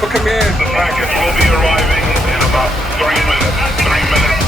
for command. The package will be arriving in about 3 minutes. 3 minutes